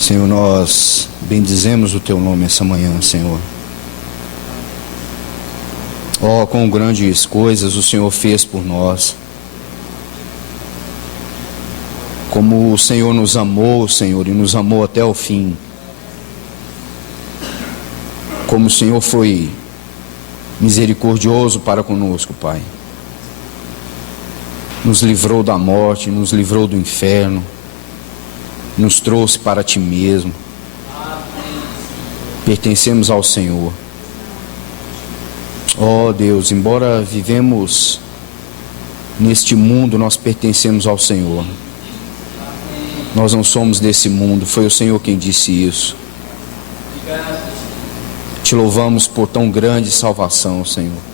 Senhor, nós bendizemos o Teu nome essa manhã, Senhor. Oh, quão grandes coisas o Senhor fez por nós. Como o Senhor nos amou, Senhor, e nos amou até o fim. Como o Senhor foi misericordioso para conosco, Pai. Nos livrou da morte, nos livrou do inferno, nos trouxe para Ti mesmo. Pertencemos ao Senhor. Oh Deus, embora vivemos neste mundo, nós pertencemos ao Senhor. Nós não somos desse mundo, foi o Senhor quem disse isso. Te louvamos por tão grande salvação, Senhor.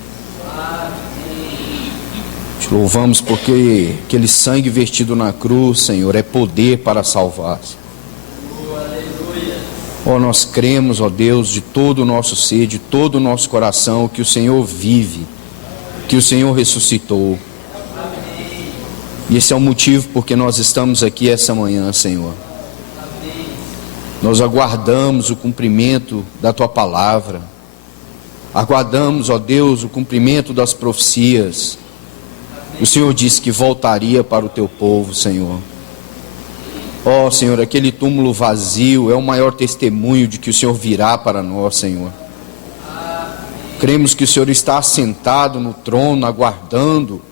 Te louvamos porque aquele sangue vertido na cruz, Senhor, é poder para salvar. Oh, nós cremos, ó Deus, de todo o nosso ser, de todo o nosso coração, que o Senhor vive, que o Senhor ressuscitou. E esse é o motivo porque nós estamos aqui essa manhã, Senhor. Nós aguardamos o cumprimento da Tua palavra. Aguardamos, ó Deus, o cumprimento das profecias. O Senhor disse que voltaria para o Teu povo, Senhor. Ó Senhor, aquele túmulo vazio é o maior testemunho de que o Senhor virá para nós, Senhor. Cremos que o Senhor está assentado no trono, aguardando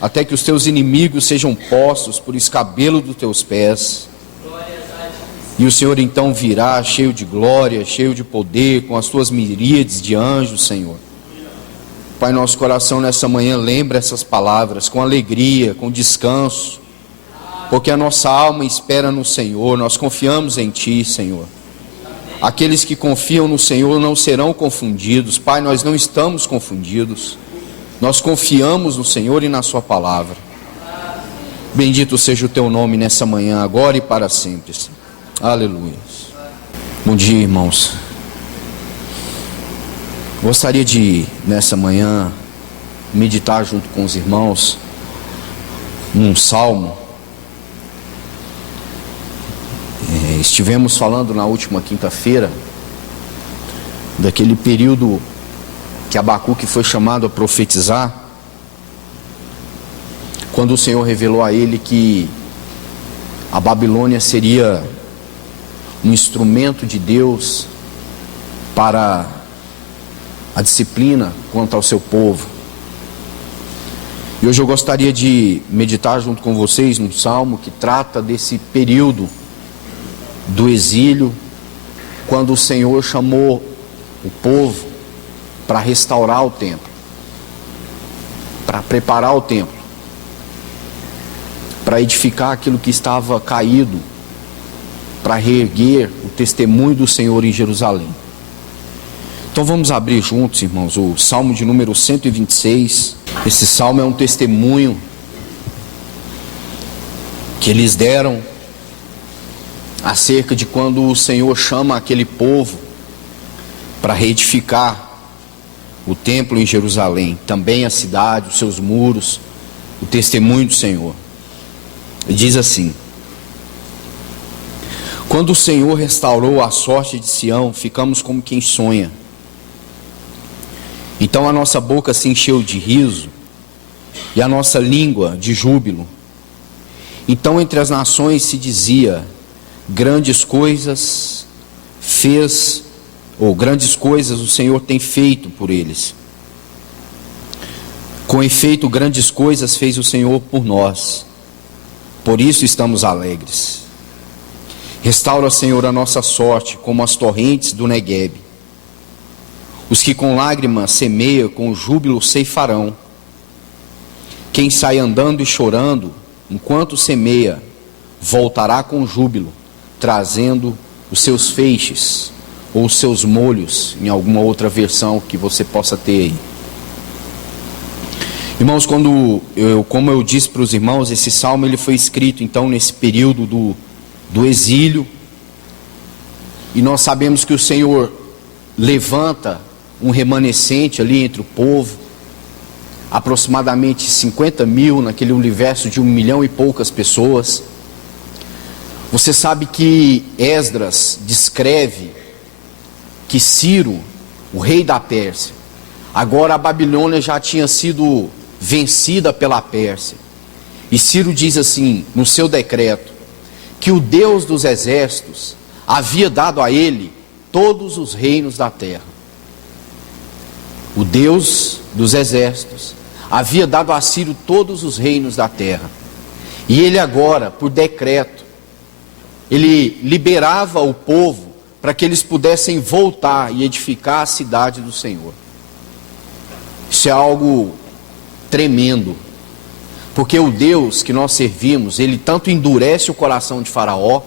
até que os Teus inimigos sejam postos por escabelo dos Teus pés. E o Senhor então virá cheio de glória, cheio de poder, com as Tuas miríades de anjos, Senhor. Pai, nosso coração nessa manhã lembra essas palavras com alegria, com descanso, porque a nossa alma espera no Senhor, nós confiamos em Ti, Senhor. Aqueles que confiam no Senhor não serão confundidos. Pai, nós não estamos confundidos, nós confiamos no Senhor e na Sua palavra. Bendito seja o Teu nome nessa manhã, agora e para sempre, Senhor. Aleluia. Bom dia, irmãos. Gostaria de, nessa manhã, meditar junto com os irmãos num salmo. Estivemos falando na última quinta-feira daquele período que Abacuque foi chamado a profetizar, quando o Senhor revelou a ele que a Babilônia seria um instrumento de Deus para a disciplina quanto ao seu povo. E hoje eu gostaria de meditar junto com vocês num salmo que trata desse período do exílio, quando o Senhor chamou o povo para restaurar o templo, para preparar o templo, para edificar aquilo que estava caído, para reerguer o testemunho do Senhor em Jerusalém. Então vamos abrir juntos, irmãos, o Salmo de número 126. Esse salmo é um testemunho que eles deram acerca de quando o Senhor chama aquele povo para reedificar o templo em Jerusalém, também a cidade, os seus muros, o testemunho do Senhor. Ele diz assim: quando o Senhor restaurou a sorte de Sião, ficamos como quem sonha. Então a nossa boca se encheu de riso e a nossa língua de júbilo. Então entre as nações se dizia: grandes coisas grandes coisas o Senhor tem feito por eles. Com efeito, grandes coisas fez o Senhor por nós, por isso estamos alegres. Restaura, Senhor, a nossa sorte como as torrentes do Neguebe. Os que com lágrimas semeiam, com júbilo ceifarão. Quem sai andando e chorando, enquanto semeia, voltará com júbilo, trazendo os seus feixes, ou os seus molhos, em alguma outra versão que você possa ter aí. Irmãos, como eu disse para os irmãos, esse salmo ele foi escrito então nesse período do exílio, e nós sabemos que o Senhor levanta um remanescente ali entre o povo, aproximadamente 50 mil naquele universo de 1 milhão e poucas pessoas. Você sabe que Esdras descreve que Ciro, o rei da Pérsia, agora a Babilônia já tinha sido vencida pela Pérsia. E Ciro diz assim, no seu decreto, que o Deus dos exércitos havia dado a ele todos os reinos da terra. O Deus dos exércitos havia dado a Ciro todos os reinos da terra. E ele agora, por decreto, ele liberava o povo para que eles pudessem voltar e edificar a cidade do Senhor. Isso é algo tremendo, porque o Deus que nós servimos, ele tanto endurece o coração de Faraó,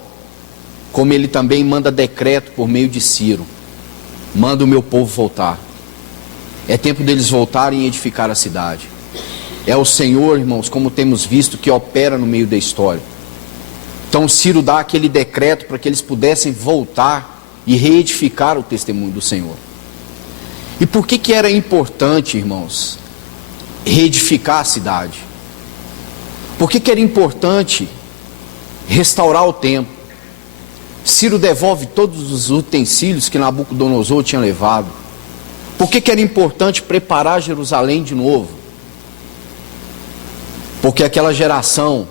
como ele também manda decreto por meio de Ciro: manda o meu povo voltar. É tempo deles voltarem e edificar a cidade. É o Senhor, irmãos, como temos visto, que opera no meio da história. Então Ciro dá aquele decreto para que eles pudessem voltar e reedificar o testemunho do Senhor. E por que era importante, irmãos, reedificar a cidade? Por que era importante restaurar o templo? Ciro devolve todos os utensílios que Nabucodonosor tinha levado. Por que era importante preparar Jerusalém de novo? Porque aquela geração,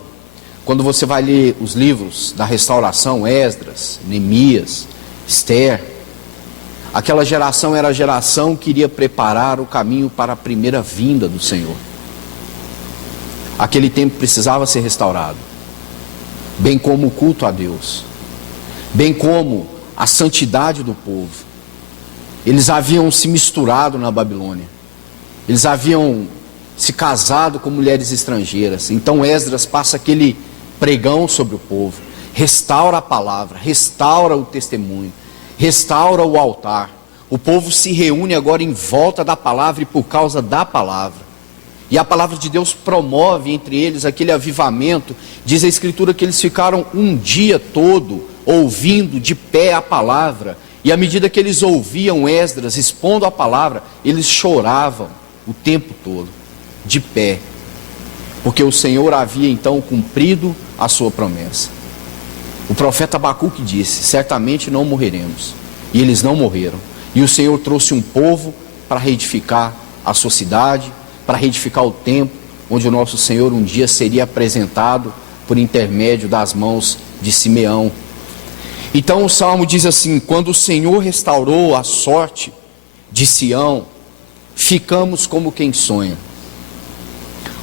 quando você vai ler os livros da restauração, Esdras, Neemias, Esther, aquela geração era a geração que iria preparar o caminho para a primeira vinda do Senhor. Aquele tempo precisava ser restaurado, bem como o culto a Deus, bem como a santidade do povo. Eles haviam se misturado na Babilônia, eles haviam se casado com mulheres estrangeiras. Então Esdras passa aquele pregão sobre o povo, restaura a palavra, restaura o testemunho, restaura o altar. O povo se reúne agora em volta da palavra e por causa da palavra. E a palavra de Deus promove entre eles aquele avivamento. Diz a Escritura que eles ficaram um dia todo ouvindo de pé a palavra. E à medida que eles ouviam Esdras expondo a palavra, eles choravam o tempo todo, de pé. Porque o Senhor havia então cumprido a sua promessa. O profeta Abacuque disse: certamente não morreremos. E eles não morreram. E o Senhor trouxe um povo para reedificar a sua cidade, para reedificar o templo, onde o nosso Senhor um dia seria apresentado por intermédio das mãos de Simeão. Então o Salmo diz assim: quando o Senhor restaurou a sorte de Sião, ficamos como quem sonha.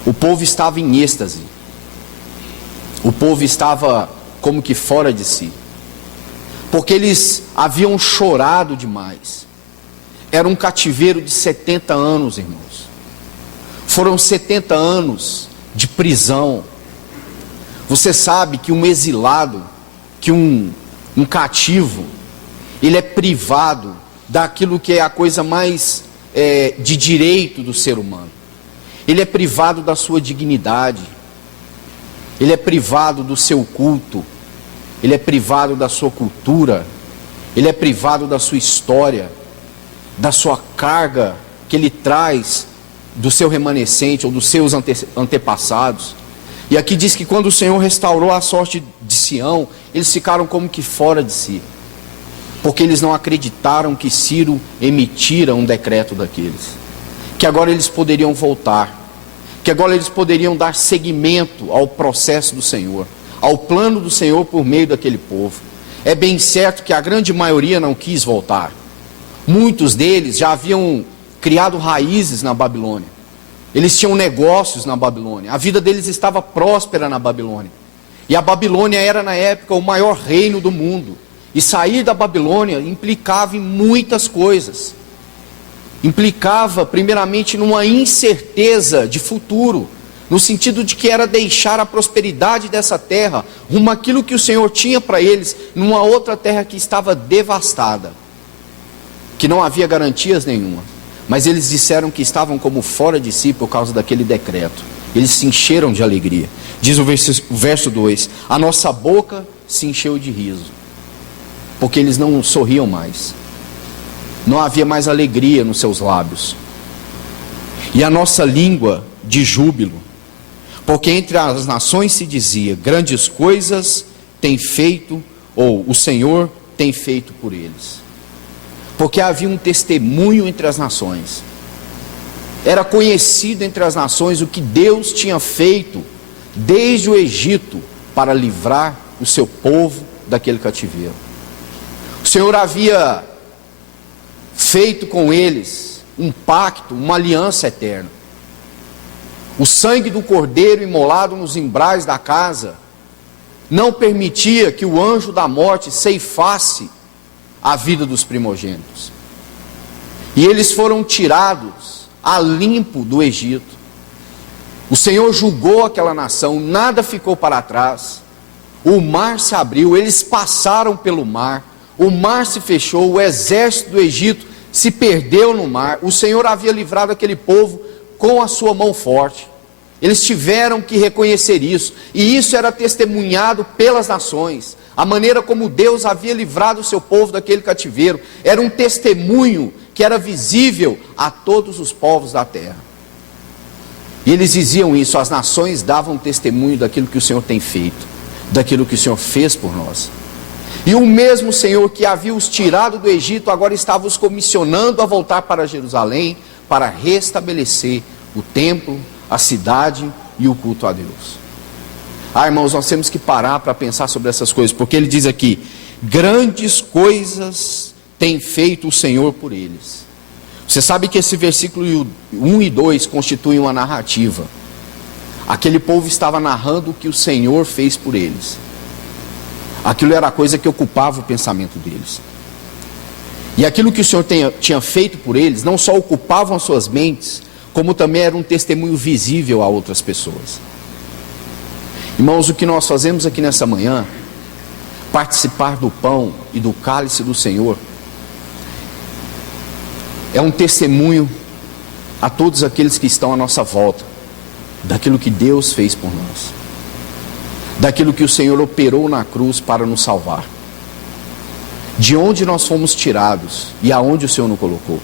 O povo estava em êxtase. O povo estava como que fora de si, porque eles haviam chorado demais. Era um cativeiro de 70 anos, irmãos. Foram 70 anos de prisão. Você sabe que um exilado, que um cativo, ele é privado daquilo que é a coisa mais de direito do ser humano. Ele é privado da sua dignidade, ele é privado do seu culto, ele é privado da sua cultura, ele é privado da sua história, da sua carga que ele traz do seu remanescente ou dos seus antepassados. E aqui diz que quando o Senhor restaurou a sorte de Sião, eles ficaram como que fora de si, porque eles não acreditaram que Ciro emitira um decreto daqueles, que agora eles poderiam voltar, que agora eles poderiam dar seguimento ao processo do Senhor, ao plano do Senhor por meio daquele povo. É bem certo que a grande maioria não quis voltar. Muitos deles já haviam criado raízes na Babilônia. Eles tinham negócios na Babilônia. A vida deles estava próspera na Babilônia. E a Babilônia era na época o maior reino do mundo. E sair da Babilônia implicava em muitas coisas. Implicava primeiramente numa incerteza de futuro, no sentido de que era deixar a prosperidade dessa terra rumo àquilo que o Senhor tinha para eles, numa outra terra que estava devastada, que não havia garantias nenhuma. Mas eles disseram que estavam como fora de si por causa daquele decreto. Eles se encheram de alegria. Diz o verso 2: a nossa boca se encheu de riso, porque eles não sorriam mais. Não havia mais alegria nos seus lábios. E a nossa língua de júbilo, porque entre as nações se dizia: grandes coisas tem feito, ou o Senhor tem feito por eles. Porque havia um testemunho entre as nações. Era conhecido entre as nações o que Deus tinha feito desde o Egito para livrar o seu povo daquele cativeiro. O Senhor havia feito com eles um pacto, uma aliança eterna. O sangue do cordeiro imolado nos umbrais da casa não permitia que o anjo da morte ceifasse a vida dos primogênitos. E eles foram tirados a limpo do Egito. O Senhor julgou aquela nação, nada ficou para trás. O mar se abriu, eles passaram pelo mar, o mar se fechou, o exército do Egito se perdeu no mar. O Senhor havia livrado aquele povo com a sua mão forte. Eles tiveram que reconhecer isso, e isso era testemunhado pelas nações. A maneira como Deus havia livrado o seu povo daquele cativeiro era um testemunho que era visível a todos os povos da terra. E eles diziam isso, as nações davam testemunho daquilo que o Senhor tem feito, daquilo que o Senhor fez por nós. E o mesmo Senhor que havia os tirado do Egito, agora estava os comissionando a voltar para Jerusalém, para restabelecer o templo, a cidade e o culto a Deus. Irmãos, nós temos que parar para pensar sobre essas coisas, porque ele diz aqui, grandes coisas tem feito o Senhor por eles. Você sabe que esse versículo 1 e 2 constituem uma narrativa. Aquele povo estava narrando o que o Senhor fez por eles. Aquilo era a coisa que ocupava o pensamento deles. E aquilo que o Senhor tinha feito por eles, não só ocupavam as suas mentes, como também era um testemunho visível a outras pessoas. Irmãos, o que nós fazemos aqui nessa manhã, participar do pão e do cálice do Senhor, é um testemunho a todos aqueles que estão à nossa volta, daquilo que Deus fez por nós, daquilo que o Senhor operou na cruz para nos salvar, de onde nós fomos tirados e aonde o Senhor nos colocou.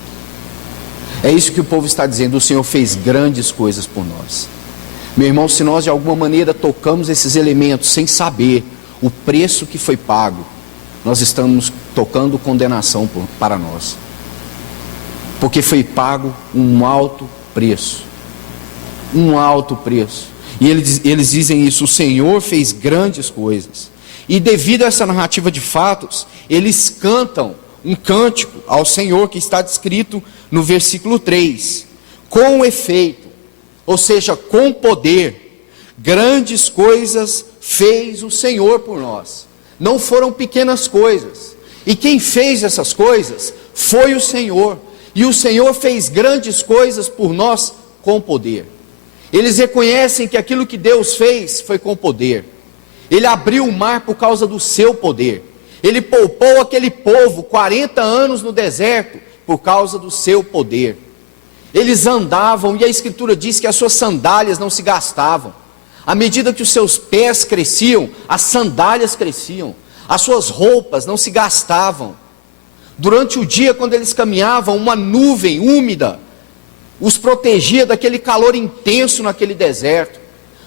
É isso que o povo está dizendo, o Senhor fez grandes coisas por nós. Meu irmão, se nós de alguma maneira tocamos esses elementos sem saber o preço que foi pago, nós estamos tocando condenação para nós. Porque foi pago um alto preço. Um alto preço. E eles dizem isso, o Senhor fez grandes coisas. E devido a essa narrativa de fatos, eles cantam um cântico ao Senhor que está descrito no versículo 3. Com efeito, ou seja, com poder, grandes coisas fez o Senhor por nós. Não foram pequenas coisas. E quem fez essas coisas foi o Senhor. E o Senhor fez grandes coisas por nós com poder. Eles reconhecem que aquilo que Deus fez foi com poder. Ele abriu o mar por causa do seu poder. Ele poupou aquele povo 40 anos no deserto por causa do seu poder. Eles andavam, e a Escritura diz que as suas sandálias não se gastavam. À medida que os seus pés cresciam, as sandálias cresciam. As suas roupas não se gastavam. Durante o dia, quando eles caminhavam, uma nuvem úmida os protegia daquele calor intenso naquele deserto.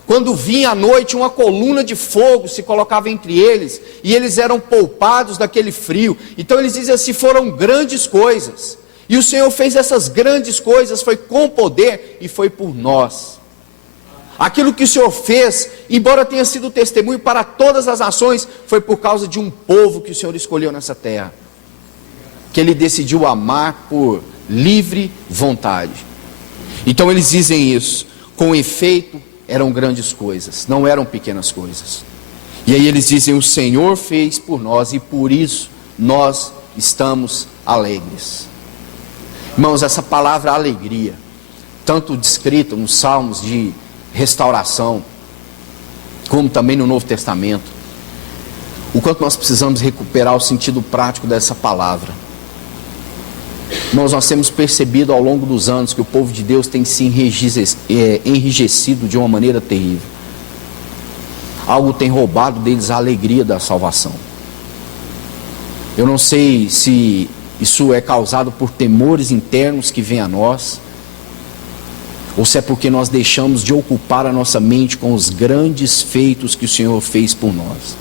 Quando vinha à noite, uma coluna de fogo se colocava entre eles, e eles eram poupados daquele frio. Então eles dizem assim, foram grandes coisas. E o Senhor fez essas grandes coisas, foi com poder e foi por nós. Aquilo que o Senhor fez, embora tenha sido testemunho para todas as nações, foi por causa de um povo que o Senhor escolheu nessa terra, que Ele decidiu amar por livre vontade. Então eles dizem isso, com efeito, eram grandes coisas, não eram pequenas coisas. E aí eles dizem, o Senhor fez por nós e por isso nós estamos alegres. Irmãos, essa palavra alegria, tanto descrita nos Salmos de restauração, como também no Novo Testamento, o quanto nós precisamos recuperar o sentido prático dessa palavra. Irmãos, nós temos percebido ao longo dos anos que o povo de Deus tem se enrijecido de uma maneira terrível. Algo tem roubado deles a alegria da salvação. Eu não sei se isso é causado por temores internos que vêm a nós, ou se é porque nós deixamos de ocupar a nossa mente com os grandes feitos que o Senhor fez por nós.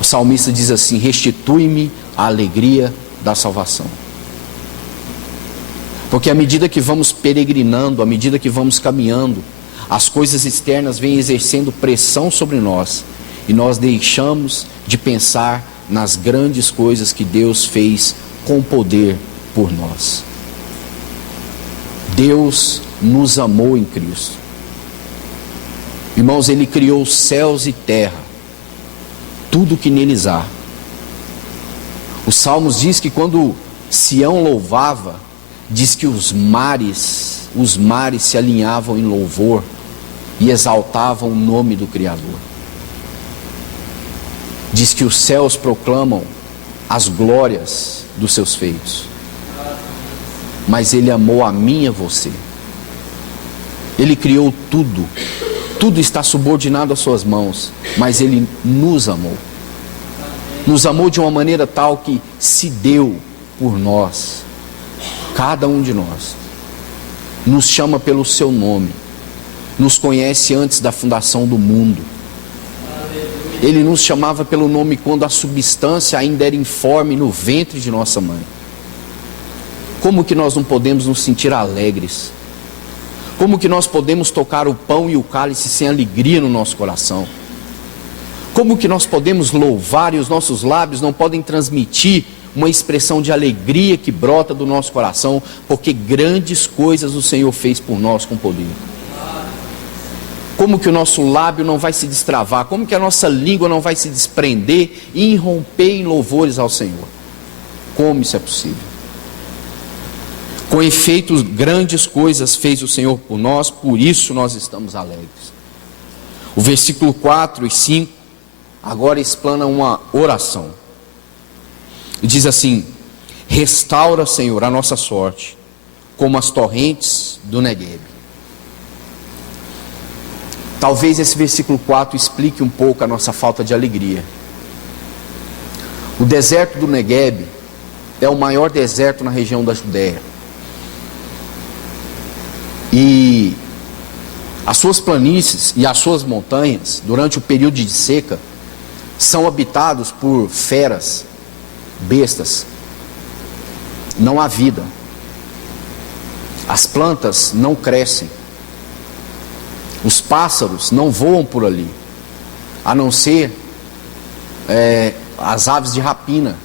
O salmista diz assim: restitui-me a alegria da salvação. Porque à medida que vamos peregrinando, à medida que vamos caminhando, as coisas externas vêm exercendo pressão sobre nós, e nós deixamos de pensar nas grandes coisas que Deus fez com poder por nós. Deus nos amou em Cristo. Irmãos, Ele criou céus e terra, tudo que neles há. Os Salmos diz que quando Sião louvava, diz que os mares se alinhavam em louvor e exaltavam o nome do Criador. Diz que os céus proclamam as glórias dos seus feitos. Mas Ele amou a mim e a você. Ele criou tudo. Tudo está subordinado às suas mãos. Mas Ele nos amou. Nos amou de uma maneira tal que se deu por nós. Cada um de nós. Nos chama pelo seu nome. Nos conhece antes da fundação do mundo. Ele nos chamava pelo nome quando a substância ainda era informe no ventre de nossa mãe. Como que nós não podemos nos sentir alegres? Como que nós podemos tocar o pão e o cálice sem alegria no nosso coração? Como que nós podemos louvar e os nossos lábios não podem transmitir uma expressão de alegria que brota do nosso coração, porque grandes coisas o Senhor fez por nós com poder? Como que o nosso lábio não vai se destravar? Como que a nossa língua não vai se desprender e irromper em louvores ao Senhor? Como isso é possível? Com efeito, grandes coisas fez o Senhor por nós, por isso nós estamos alegres. O versículo 4 e 5 agora explana uma oração. E diz assim: restaura, Senhor, a nossa sorte, como as torrentes do Negueb. Talvez esse versículo 4 explique um pouco a nossa falta de alegria. O deserto do Negueb é o maior deserto na região da Judéia. E as suas planícies e as suas montanhas, durante o período de seca, são habitados por feras, bestas. Não há vida. As plantas não crescem. Os pássaros não voam por ali, a não ser as aves de rapina,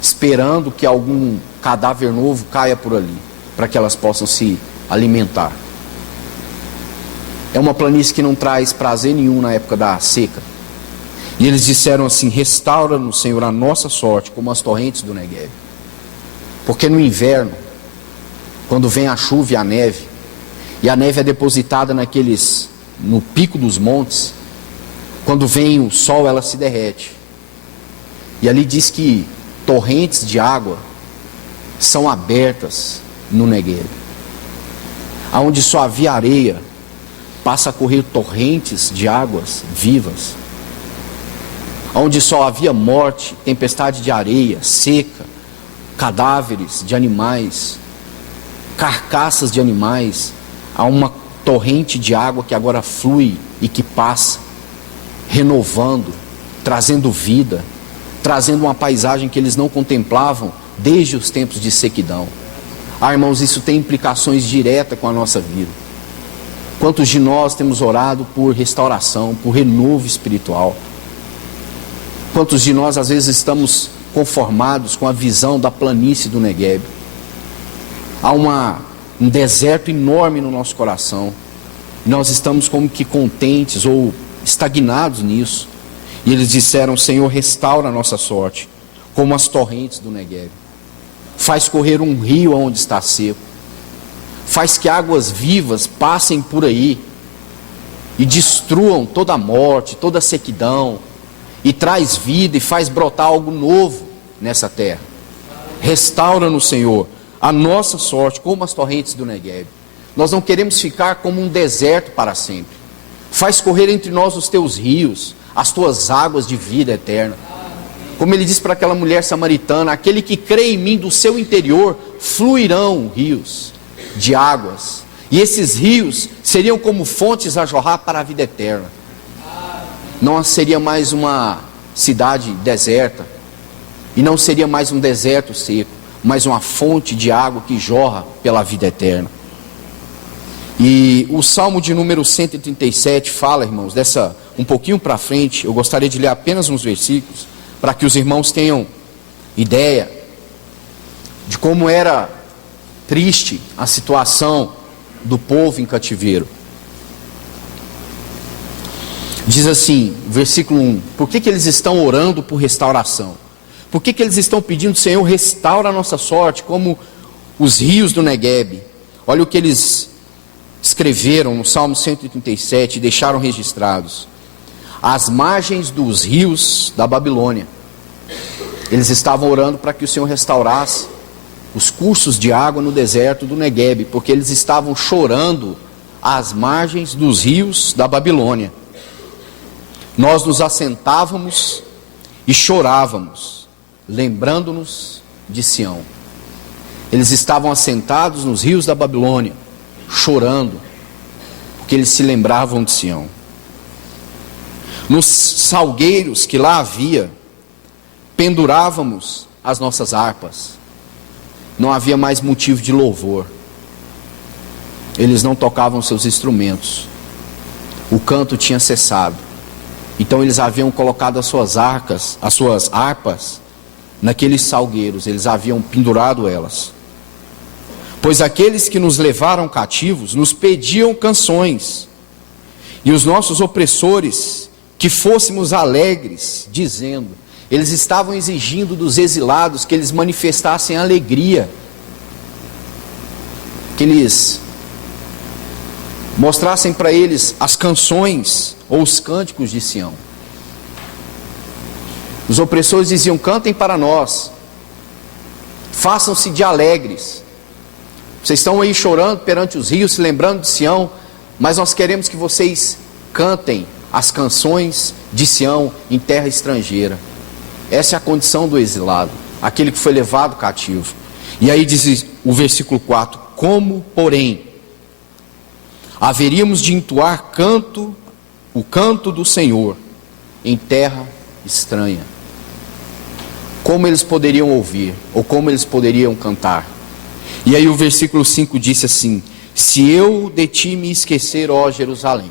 esperando que algum cadáver novo caia por ali, para que elas possam se alimentar. É uma planície que não traz prazer nenhum na época da seca. E eles disseram assim: restaura-nos, Senhor, a nossa sorte, como as torrentes do Negueb. Porque no inverno, quando vem a chuva e a neve é depositada no pico dos montes, quando vem o sol ela se derrete. E ali diz que torrentes de água são abertas no Negueb. Aonde só havia areia, passa a correr torrentes de águas vivas. Onde só havia morte, tempestade de areia, seca, cadáveres de animais, carcaças de animais, há uma torrente de água que agora flui e que passa, renovando, trazendo vida, trazendo uma paisagem que eles não contemplavam desde os tempos de sequidão. Irmãos, isso tem implicações diretas com a nossa vida. Quantos de nós temos orado por restauração, por renovo espiritual? Quantos de nós às vezes estamos conformados com a visão da planície do Negueb? Há um deserto enorme no nosso coração. Nós estamos como que contentes ou estagnados nisso. E eles disseram: Senhor, restaura a nossa sorte, como as torrentes do Negueb. Faz correr um rio onde está seco. Faz que águas vivas passem por aí e destruam toda a morte, toda a sequidão, e traz vida e faz brotar algo novo nessa terra. Restaura-nos, Senhor, a nossa sorte, como as torrentes do Negueb. Nós não queremos ficar como um deserto para sempre. Faz correr entre nós os teus rios, as tuas águas de vida eterna. Como ele diz para aquela mulher samaritana: aquele que crê em mim, do seu interior fluirão rios de águas, e esses rios seriam como fontes a jorrar para a vida eterna. Não seria mais uma cidade deserta, e não seria mais um deserto seco, mas uma fonte de água que jorra pela vida eterna. E o Salmo de número 137 fala, irmãos, um pouquinho para frente. Eu gostaria de ler apenas uns versículos, para que os irmãos tenham ideia de como era triste a situação do povo em cativeiro. Diz assim, versículo 1: por que eles estão orando por restauração? Por que eles estão pedindo: Senhor, restaura a nossa sorte, como os rios do Neguebe? Olha o que eles escreveram no Salmo 137 e deixaram registrados: as margens dos rios da Babilônia. Eles estavam orando para que o Senhor restaurasse os cursos de água no deserto do Neguebe, porque eles estavam chorando às margens dos rios da Babilônia. Nós nos assentávamos e chorávamos, lembrando-nos de Sião. Eles estavam assentados nos rios da Babilônia, chorando, porque eles se lembravam de Sião. Nos salgueiros que lá havia, pendurávamos as nossas harpas. Não havia mais motivo de louvor. Eles não tocavam seus instrumentos. O canto tinha cessado. Então eles haviam colocado as suas harpas naqueles salgueiros. Eles haviam pendurado elas. Pois aqueles que nos levaram cativos nos pediam canções, e os nossos opressores que fôssemos alegres, dizendo. Eles estavam exigindo dos exilados que eles manifestassem alegria, que eles mostrassem para eles as canções ou os cânticos de Sião. Os opressores diziam: cantem para nós, façam-se de alegres. Vocês estão aí chorando perante os rios, se lembrando de Sião, mas nós queremos que vocês cantem as canções de Sião em terra estrangeira. Essa é a condição do exilado, aquele que foi levado cativo. E aí diz o versículo 4: como, porém, haveríamos de entoar o canto do Senhor em terra estranha? Como eles poderiam ouvir, ou como eles poderiam cantar? E aí o versículo 5 disse assim: se eu de ti me esquecer, ó Jerusalém,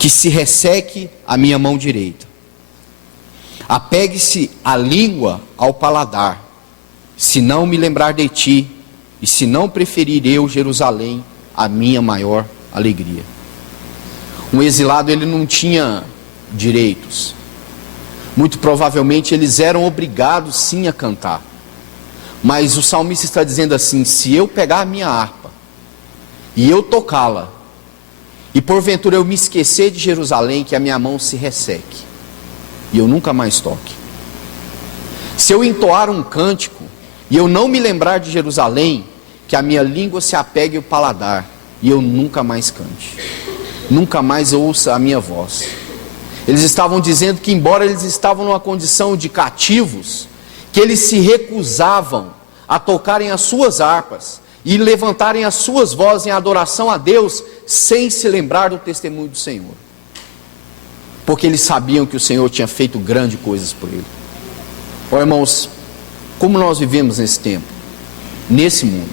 que se resseque a minha mão direita, apegue-se a língua ao paladar, se não me lembrar de ti, e se não preferir eu, Jerusalém, a minha maior alegria. Um exilado, ele não tinha direitos. Muito provavelmente eles eram obrigados sim a cantar. Mas o salmista está dizendo assim: se eu pegar a minha harpa e eu tocá-la, e porventura eu me esquecer de Jerusalém, que a minha mão se resseque e eu nunca mais toque. Se eu entoar um cântico e eu não me lembrar de Jerusalém, que a minha língua se apegue ao paladar e eu nunca mais cante, nunca mais ouça a minha voz. Eles estavam dizendo que, embora eles estavam numa condição de cativos, que eles se recusavam a tocarem as suas harpas e levantarem as suas vozes em adoração a Deus, sem se lembrar do testemunho do Senhor, porque eles sabiam que o Senhor tinha feito grandes coisas por ele. Ó irmãos, como nós vivemos nesse tempo, nesse mundo?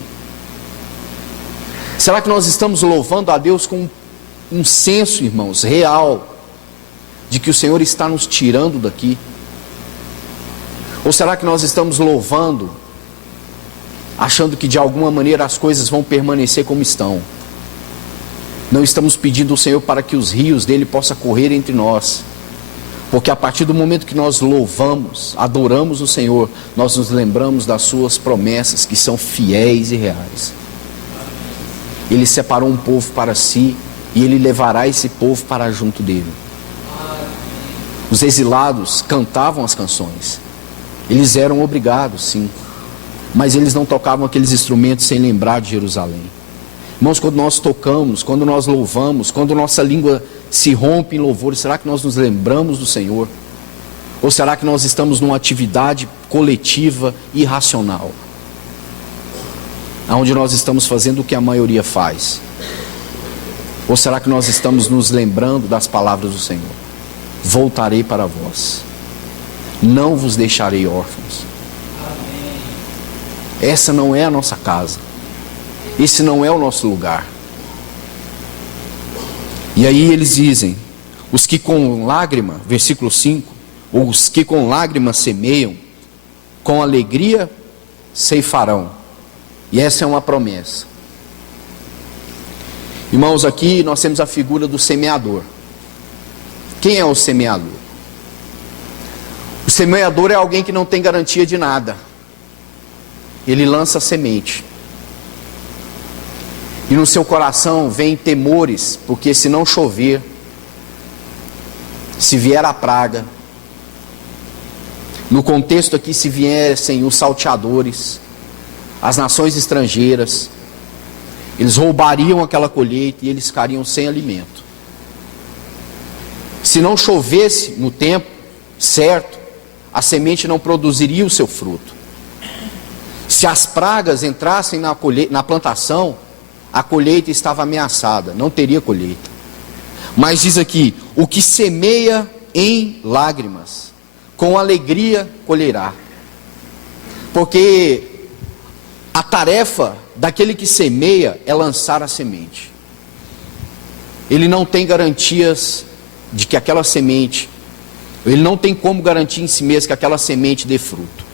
Será que nós estamos louvando a Deus com um senso, irmãos, real, de que o Senhor está nos tirando daqui? Ou será que nós estamos louvando, achando que de alguma maneira as coisas vão permanecer como estão? Não estamos pedindo ao Senhor para que os rios dele possam correr entre nós, porque a partir do momento que nós louvamos, adoramos o Senhor, nós nos lembramos das suas promessas, que são fiéis e reais. Ele separou um povo para si, e ele levará esse povo para junto dele. Os exilados cantavam as canções, eles eram obrigados sim, mas eles não tocavam aqueles instrumentos sem lembrar de Jerusalém. Irmãos, quando nós tocamos, quando nós louvamos, quando nossa língua se rompe em louvor, será que nós nos lembramos do Senhor? Ou será que nós estamos numa atividade coletiva irracional, onde nós estamos fazendo o que a maioria faz? Ou será que nós estamos nos lembrando das palavras do Senhor? voltarei para vós, não vos deixarei órfãos. Essa não é a nossa casa, esse não é o nosso lugar. E aí eles dizem, os que com lágrima, versículo 5, os que com lágrimas semeiam, com alegria ceifarão. E essa é uma promessa. Irmãos, aqui nós temos a figura do semeador. Quem é o semeador? O semeador é alguém que não tem garantia de nada. Ele lança a semente. E no seu coração vem temores, porque se não chover, se vier a praga, no contexto aqui, se viessem os salteadores, as nações estrangeiras, eles roubariam aquela colheita e eles ficariam sem alimento. Se não chovesse no tempo certo, a semente não produziria o seu fruto. Se as pragas entrassem na plantação, a colheita estava ameaçada, não teria colheita. Mas diz aqui, o que semeia em lágrimas, com alegria colherá. Porque a tarefa daquele que semeia é lançar a semente. Ele não tem garantias de que aquela semente, ele não tem como garantir em si mesmo que aquela semente dê fruto.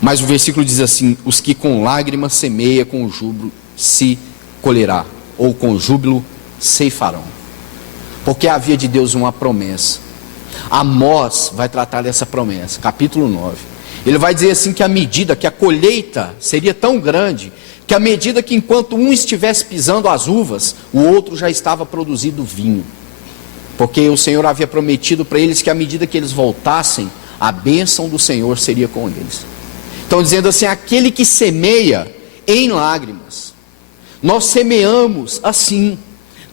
Mas o versículo diz assim, os que com lágrimas semeia, com júbilo se colherá, ou com júbilo ceifarão. Porque havia de Deus uma promessa. Amós vai tratar dessa promessa, capítulo 9. Ele vai dizer assim que a medida, que a colheita seria tão grande, que a medida que enquanto um estivesse pisando as uvas, o outro já estava produzindo vinho. Porque o Senhor havia prometido para eles que à medida que eles voltassem, a bênção do Senhor seria com eles. Então dizendo assim, aquele que semeia em lágrimas, nós semeamos assim,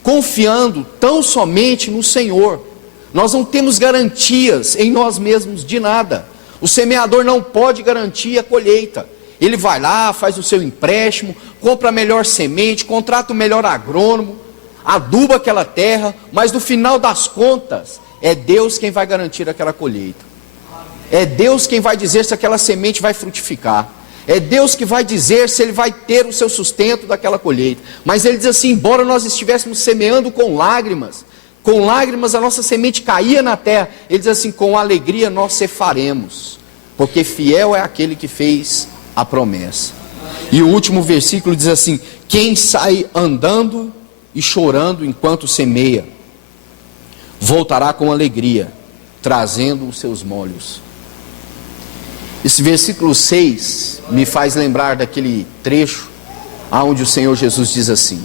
confiando tão somente no Senhor. Nós não temos garantias em nós mesmos de nada. O semeador não pode garantir a colheita. Ele vai lá, faz o seu empréstimo, compra a melhor semente, contrata o melhor agrônomo, aduba aquela terra, mas no final das contas, é Deus quem vai garantir aquela colheita. É Deus quem vai dizer se aquela semente vai frutificar. É Deus que vai dizer se ele vai ter o seu sustento daquela colheita. Mas ele diz assim, embora nós estivéssemos semeando com lágrimas a nossa semente caía na terra, ele diz assim, com alegria nós cefaremos, porque fiel é aquele que fez a promessa. E o último versículo diz assim, quem sai andando e chorando enquanto semeia, voltará com alegria, trazendo os seus molhos. Esse versículo 6 me faz lembrar daquele trecho onde o Senhor Jesus diz assim,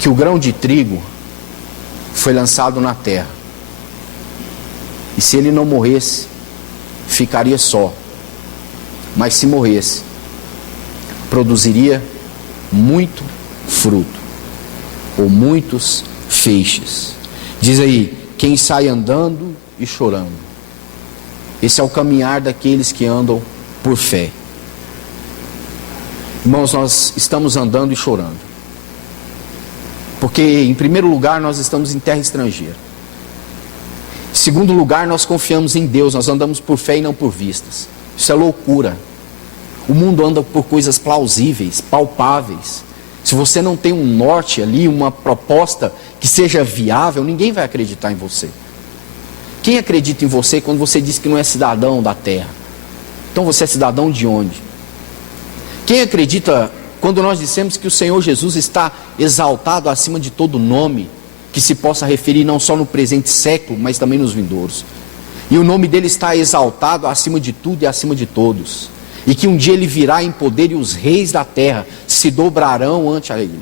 que o grão de trigo foi lançado na terra, e se ele não morresse, ficaria só, mas se morresse, produziria muito fruto, ou muitos feixes. Diz aí, quem sai andando e chorando. Esse é o caminhar daqueles que andam por fé. Irmãos, nós estamos andando e chorando, porque em primeiro lugar nós estamos em terra estrangeira. Em segundo lugar, nós confiamos em Deus, nós andamos por fé e não por vistas. Isso é loucura. O mundo anda por coisas plausíveis, palpáveis. Se você não tem um norte ali, uma proposta que seja viável, ninguém vai acreditar em você. Quem acredita em você quando você diz que não é cidadão da terra? Então você é cidadão de onde? Quem acredita quando nós dissemos que o Senhor Jesus está exaltado acima de todo nome que se possa referir não só no presente século, mas também nos vindouros? E o nome dele está exaltado acima de tudo e acima de todos. E que um dia ele virá em poder e os reis da terra se dobrarão ante a ele.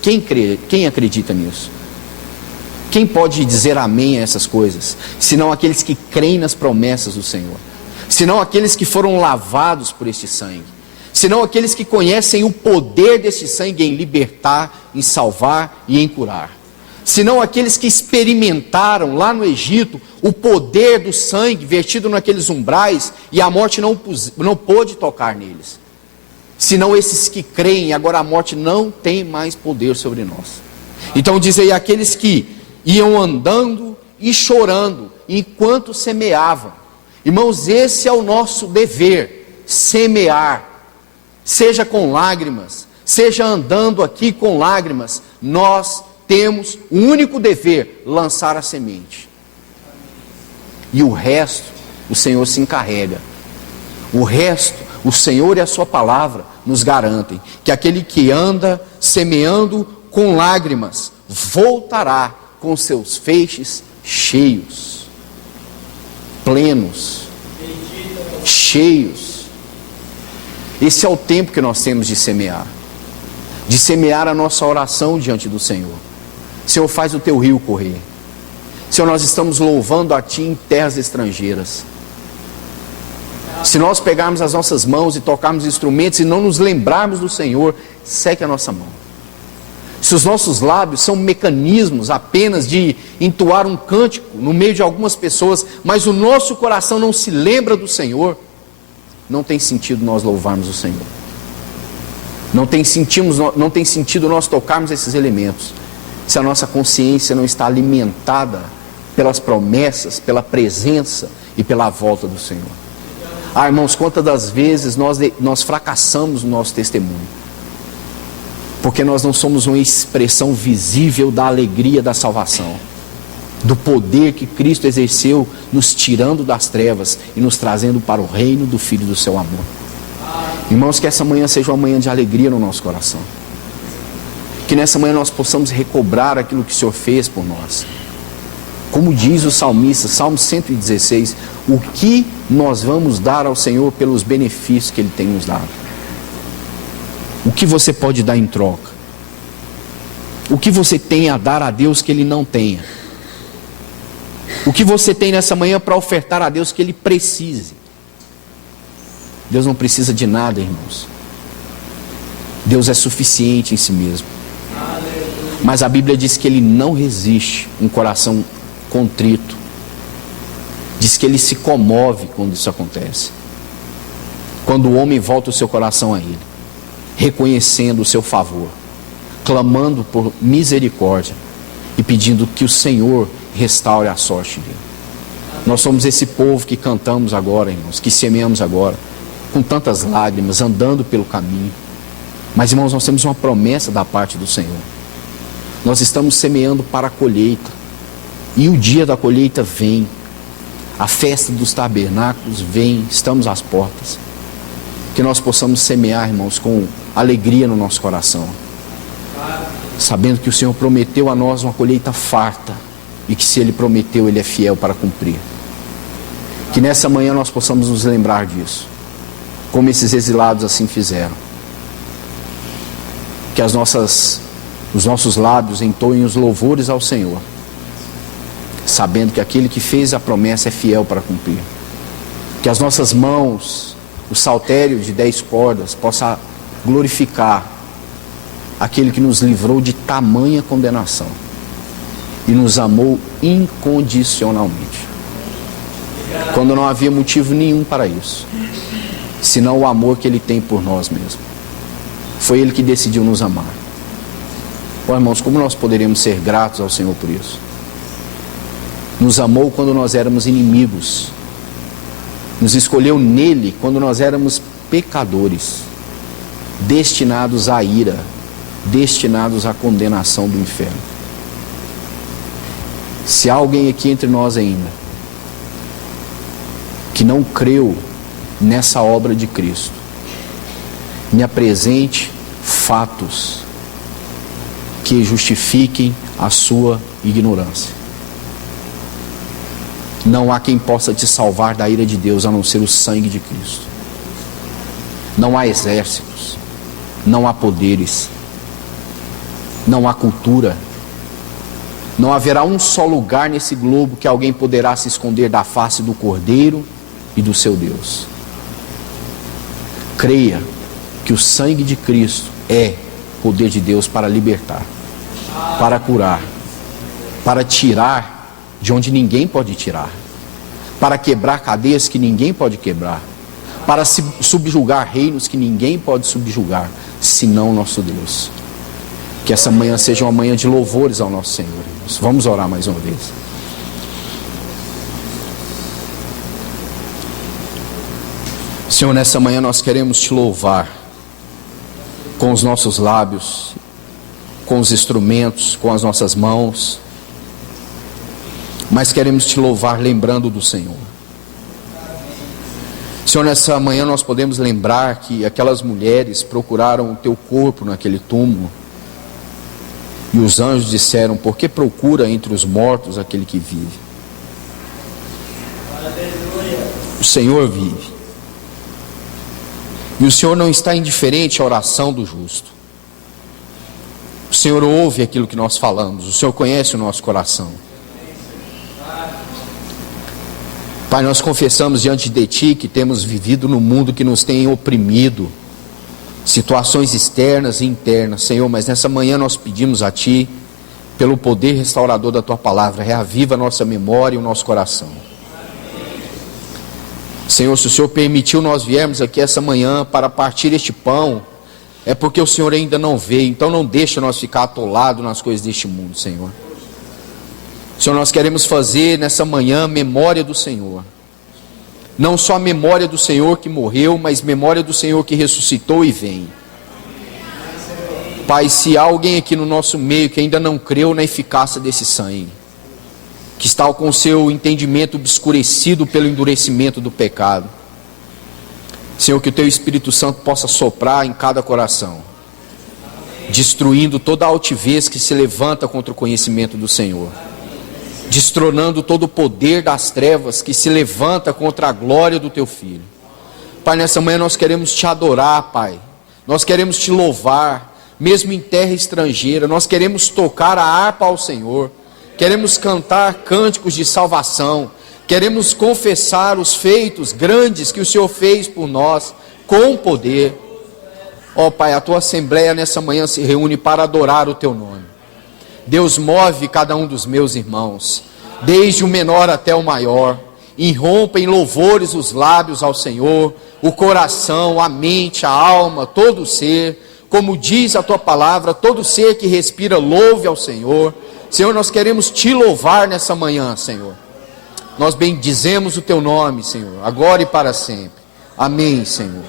Quem crê? Quem acredita nisso? Quem pode dizer amém a essas coisas? Senão aqueles que creem nas promessas do Senhor. Senão aqueles que foram lavados por este sangue. Senão aqueles que conhecem o poder deste sangue em libertar, em salvar e em curar. Senão aqueles que experimentaram lá no Egito o poder do sangue vertido naqueles umbrais e a morte não pôde tocar neles. Senão esses que creem, agora a morte não tem mais poder sobre nós. Então diz aí, aqueles que iam andando e chorando enquanto semeavam. Irmãos, esse é o nosso dever, semear, seja com lágrimas, seja andando aqui com lágrimas, nós temos o único dever, lançar a semente. E o resto, o Senhor se encarrega. O resto, o Senhor e a sua palavra nos garantem que aquele que anda semeando com lágrimas, voltará com seus feixes cheios, plenos, cheios. Esse é o tempo que nós temos de semear a nossa oração diante do Senhor. Senhor, faz o teu rio correr. Senhor, nós estamos louvando a Ti em terras estrangeiras. Se nós pegarmos as nossas mãos e tocarmos instrumentos e não nos lembrarmos do Senhor, seque a nossa mão. Se os nossos lábios são mecanismos apenas de entoar um cântico no meio de algumas pessoas, mas o nosso coração não se lembra do Senhor, não tem sentido nós louvarmos o Senhor. Não tem sentido nós tocarmos esses elementos, se a nossa consciência não está alimentada pelas promessas, pela presença e pela volta do Senhor. Irmãos, quantas das vezes nós fracassamos no nosso testemunho, porque nós não somos uma expressão visível da alegria da salvação, do poder que Cristo exerceu, nos tirando das trevas e nos trazendo para o reino do Filho do seu amor. Irmãos, que essa manhã seja uma manhã de alegria no nosso coração, que nessa manhã nós possamos recobrar aquilo que o Senhor fez por nós. Como diz o salmista, Salmo 116, o que nós vamos dar ao Senhor pelos benefícios que Ele tem nos dado? O que você pode dar em troca? O que você tem a dar a Deus que Ele não tenha? O que você tem nessa manhã para ofertar a Deus que Ele precise? Deus não precisa de nada, irmãos. Deus é suficiente em si mesmo. Mas a Bíblia diz que Ele não resiste um coração contrito. Diz que Ele se comove quando isso acontece. Quando o homem volta o seu coração a Ele, reconhecendo o seu favor, clamando por misericórdia e pedindo que o Senhor restaure a sorte dele. Nós somos esse povo que cantamos agora, irmãos, que semeamos agora, com tantas lágrimas, andando pelo caminho. Mas, irmãos, nós temos uma promessa da parte do Senhor. Nós estamos semeando para a colheita, e o dia da colheita vem. A festa dos tabernáculos vem, estamos às portas. Que nós possamos semear, irmãos, com alegria no nosso coração, sabendo que o Senhor prometeu a nós uma colheita farta, e que se Ele prometeu, Ele é fiel para cumprir. Que nessa manhã nós possamos nos lembrar disso, como esses exilados assim fizeram. Que os nossos lábios entoem os louvores ao Senhor, sabendo que aquele que fez a promessa é fiel para cumprir. Que as nossas mãos, o saltério de 10 cordas, possa glorificar aquele que nos livrou de tamanha condenação e nos amou incondicionalmente, quando não havia motivo nenhum para isso, senão o amor que Ele tem por nós mesmos. Foi Ele que decidiu nos amar. Irmãos, como nós poderíamos ser gratos ao Senhor por isso? Nos amou quando nós éramos inimigos, nos escolheu nele quando nós éramos pecadores, destinados à ira, destinados à condenação do inferno. Se há alguém aqui entre nós ainda que não creu nessa obra de Cristo, me apresente fatos que justifiquem a sua ignorância. Não há quem possa te salvar da ira de Deus a não ser o sangue de Cristo. Não há exércitos, não há poderes, não há cultura. Não haverá um só lugar nesse globo que alguém poderá se esconder da face do Cordeiro e do seu Deus. Creia que o sangue de Cristo é poder de Deus para libertar, para curar, para tirar de onde ninguém pode tirar, para quebrar cadeias que ninguém pode quebrar, para subjugar reinos que ninguém pode subjugar, senão o nosso Deus. Que essa manhã seja uma manhã de louvores ao nosso Senhor. Vamos orar mais uma vez. Senhor, nessa manhã nós queremos te louvar com os nossos lábios, com os instrumentos, com as nossas mãos, mas queremos te louvar lembrando do Senhor. Senhor, nessa manhã nós podemos lembrar que aquelas mulheres procuraram o teu corpo naquele túmulo, e os anjos disseram: por que procura entre os mortos aquele que vive? O Senhor vive, e o Senhor não está indiferente à oração do justo. O Senhor ouve aquilo que nós falamos, o Senhor conhece o nosso coração. Pai, nós confessamos diante de Ti que temos vivido num mundo que nos tem oprimido, situações externas e internas, Senhor, mas nessa manhã nós pedimos a Ti, pelo poder restaurador da Tua palavra, reaviva a nossa memória e o nosso coração. Senhor, se o Senhor permitiu nós viermos aqui essa manhã para partir este pão, é porque o Senhor ainda não veio, então não deixa nós ficar atolados nas coisas deste mundo, Senhor. Senhor, nós queremos fazer nessa manhã memória do Senhor, não só a memória do Senhor que morreu, mas memória do Senhor que ressuscitou e vem. Pai, se há alguém aqui no nosso meio que ainda não creu na eficácia desse sangue, que está com o seu entendimento obscurecido pelo endurecimento do pecado, Senhor, que o Teu Espírito Santo possa soprar em cada coração, destruindo toda a altivez que se levanta contra o conhecimento do Senhor, destronando todo o poder das trevas que se levanta contra a glória do Teu Filho. Pai, nessa manhã nós queremos Te adorar, Pai, nós queremos Te louvar, mesmo em terra estrangeira, nós queremos tocar a harpa ao Senhor, queremos cantar cânticos de salvação, queremos confessar os feitos grandes que o Senhor fez por nós, com poder. Ó Pai, a Tua Assembleia nessa manhã se reúne para adorar o Teu nome. Deus, move cada um dos meus irmãos, desde o menor até o maior, irrompa em louvores os lábios ao Senhor, o coração, a mente, a alma, todo o ser, como diz a Tua palavra, todo ser que respira louve ao Senhor. Senhor, nós queremos Te louvar nessa manhã, Senhor. Nós bendizemos o Teu nome, Senhor, agora e para sempre. Amém, Senhor.